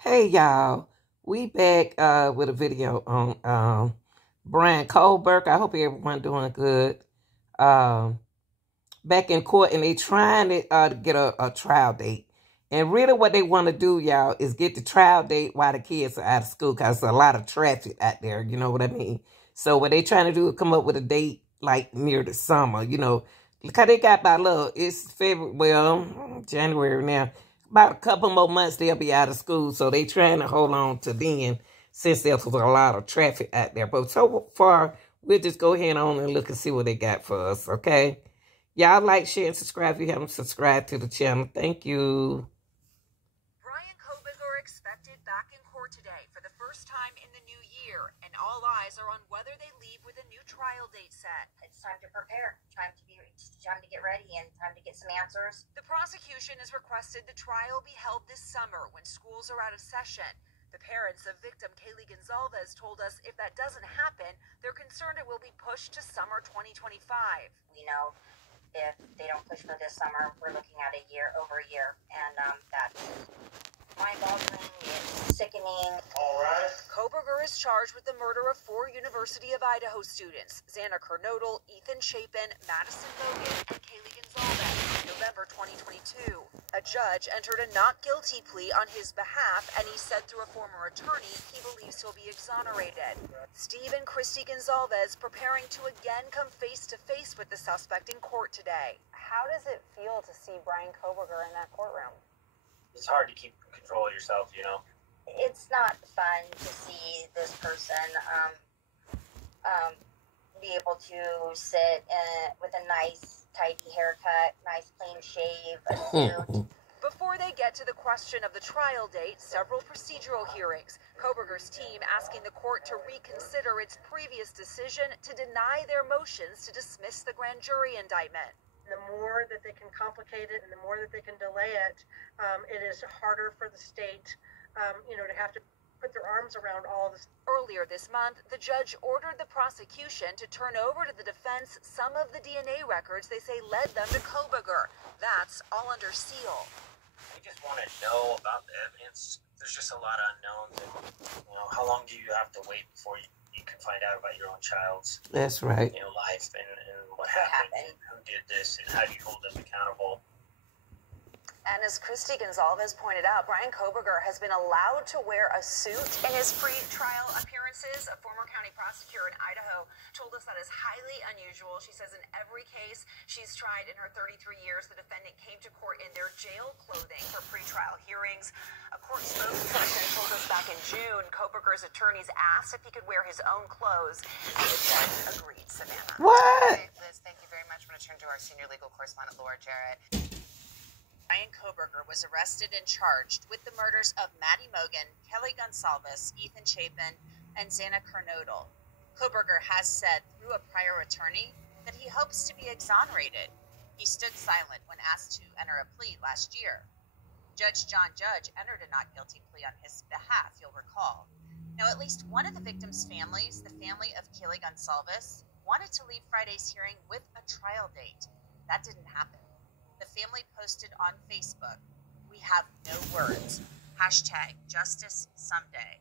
Hey y'all, we back with a video on Bryan Kohberger. I hope everyone doing good. Um, Back in court, and they trying to get a trial date. And really, what they want to do, y'all, is get the trial date while the kids are out of school, cause there's a lot of traffic out there. You know what I mean? So what they trying to do is come up with a date like near the summer. Cause they got about it's February, well, January now. About a couple more months they'll be out of school, so they trying to hold on to then, since there's a lot of traffic out there. But so far, we'll just go ahead on and look and see what they got for us. Okay. Y'all like, share, and subscribe if you haven't subscribed to the channel. Thank you. Bryan Kohberger expected back in court today for the first time in the new year, and all eyes are on whether they leave with a new trial date set. It's time to prepare, time to get ready, and time to get some answers. The prosecution has requested the trial be held this summer when schools are out of session. The parents of victim Kaylee Gonzalez told us if that doesn't happen, they're concerned it will be pushed to summer 2025. We know if they don't push for this summer, we're looking at over a year, and that's mind-boggling. It's sickening. All right. Kohberger is charged with the murder of 4 University of Idaho students, Xana Kernodle, Ethan Chapin, Madison Logan, and Kaylee Gonzalez, in November 2022. A judge entered a not guilty plea on his behalf, and he said through a former attorney he believes he'll be exonerated. Steve and Christy Gonzalez preparing to again come face-to-face with the suspect in court today. How does it feel to see Bryan Kohberger in that courtroom? It's hard to keep control of yourself, you know? It's not fun to see this person be able to sit with a nice, tidy haircut, nice clean shave, a suit. Before they get to the question of the trial date, several procedural hearings. Kohberger's team asking the court to reconsider its previous decision to deny their motions to dismiss the grand jury indictment. The more that they can complicate it and the more that they can delay it, it is harder for the state, to have to put their arms around all this. Earlier this month, the judge ordered the prosecution to turn over to the defense some of the DNA records they say led them to Kohberger. That's all under seal. We just want to know about the evidence. There's just a lot of unknowns. And, how long do you have to wait before you can find out about your own child's That's right. Life and what happened, and who did this, and how do you hold them accountable? And as Christy Gonzalez pointed out, Bryan Kohberger has been allowed to wear a suit in his pre-trial appearances. A former county prosecutor in Idaho told us that is highly unusual. She says in every case she's tried in her 33 years, the defendant came to court in their jail clothing for pre-trial hearings. A court spokesperson told us back in June, Kohberger's attorneys asked if he could wear his own clothes, and the judge agreed. Savannah. What? Liz, thank you very much. I'm going to turn to our senior legal correspondent, Laura Jarrett. Bryan Kohberger was arrested and charged with the murders of Maddie Mogan, Kelly Gonsalves, Ethan Chapin, and Xana Kernodle. Kohberger has said through a prior attorney that he hopes to be exonerated. He stood silent when asked to enter a plea last year. Judge John Judge entered a not guilty plea on his behalf, you'll recall. Now, at least one of the victims' families, the family of Kelly Gonsalves, wanted to leave Friday's hearing with a trial date. That didn't happen. The family posted on Facebook, "We have no words. #justice someday."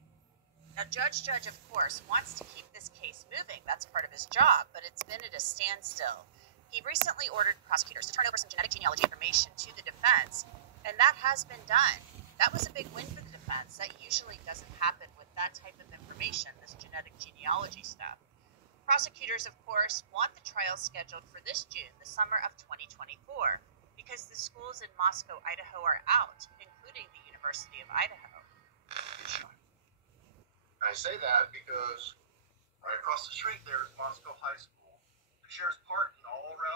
Now, Judge Judge, of course, wants to keep this case moving. That's part of his job, but it's been at a standstill. He recently ordered prosecutors to turn over some genetic genealogy information to the defense, and that has been done. That was a big win for the defense. That usually doesn't happen with that type of information, this genetic genealogy stuff. Prosecutors, of course, want the trial scheduled for this June, the summer of 2024. Because the schools in Moscow, Idaho are out, including the University of Idaho. I say that because right across the street there is Moscow High School. It shares parking all around